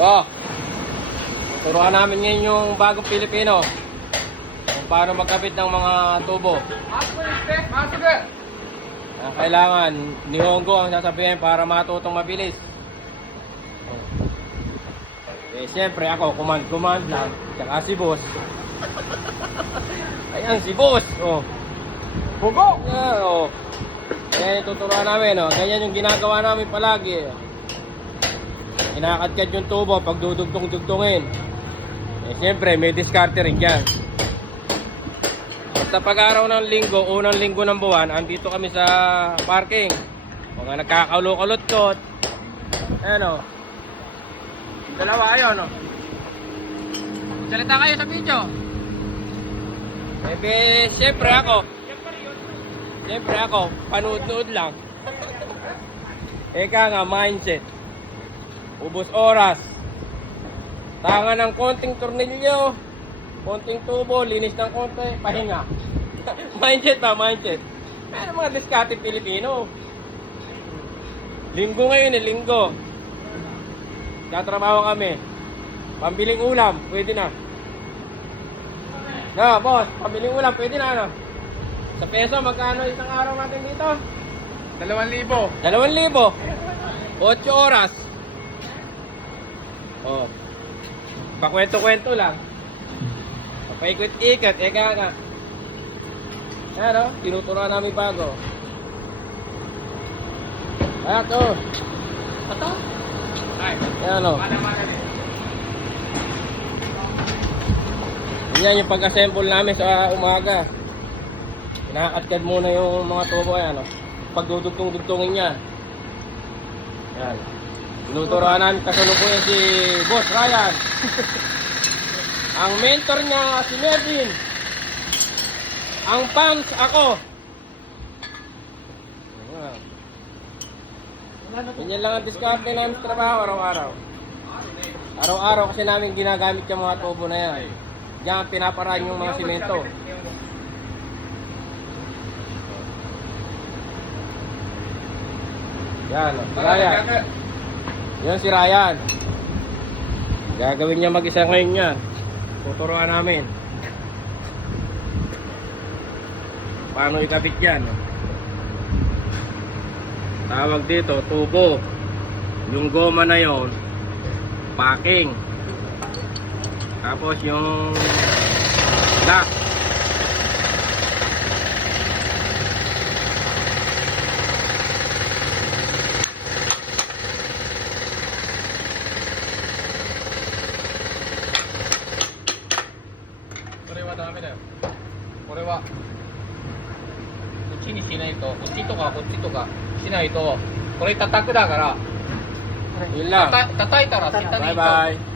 Oh, turuan namin ngayon yung bagong Pilipino kung paano magkabit ng mga tubo. Kailangan nihongo ang sasabihin para matutong mabilis. Eh, siyempre ako, command lang. Tsaka si boss. Ayan, si boss. Oh. Bugo! Yeah, oh. Ayan, tuturuan namin. Oh. Ganyan yung ginagawa namin palagi. Kinakadkad yung tubo pag dudugtong-dugtongin. Eh, siyempre, may diskarte rin dyan. Basta pag-araw ng linggo, unang linggo ng buwan, andito kami sa parking. Mga nagkakaulo-kulot-kot. Ayan, oh. Dalawa, ayun, oh. Salita kayo sa video. Eh, siyempre ako, panood-nood lang. Eka nga, mindset. Ubos oras. Tanga ng konting tornilyo, konting tubo, linis ng konti, pahinga. Mindset ba, mindset. Ano mga diskarte Pilipino? Linggo ngayon linggo. Tatrabaho kami. Pambiling ulam, pwede na. No, boss, pambiling ulam, pwede na, ano? Sa peso, magkano isang araw natin dito? 2,000. 2,000. 8 oras. Oh. Pakwento-kwento lang. Paikot-ikot, eka nga. Ano? Tinuturuan namin bago. Ito. Ito? Ay, Yan o. Yan yung pag-assemble namin sa umaga. Kinakadkad muna yung mga tubo. Yan o. Pagdudugtong-dugtongin niya. Yan. Tinuturuan namin kasalukuyan si Boss Ryan. Ang mentor niya si Mervin. Ang pams ako. Ganyan lang ang diskarte namin sa trabaho araw-araw. Araw-araw kasi namin ginagamit yung mga tubo na yan. Diyan pinaparaan yung mga simento. Yan, si Ryan. Yan si Ryan. Gagawin niya mag-isa ngayon yan. Tuturuan namin. Paano ikabit yan? Tawag dito, tubo. Yung goma na yon, packing. Tapos yung lock. Korewa dami na. Korewa. Kuchini shinai to. Kuchito ka. Shinai to. これ叩くだから。Yun lang. 叩いたら下に Bye bye.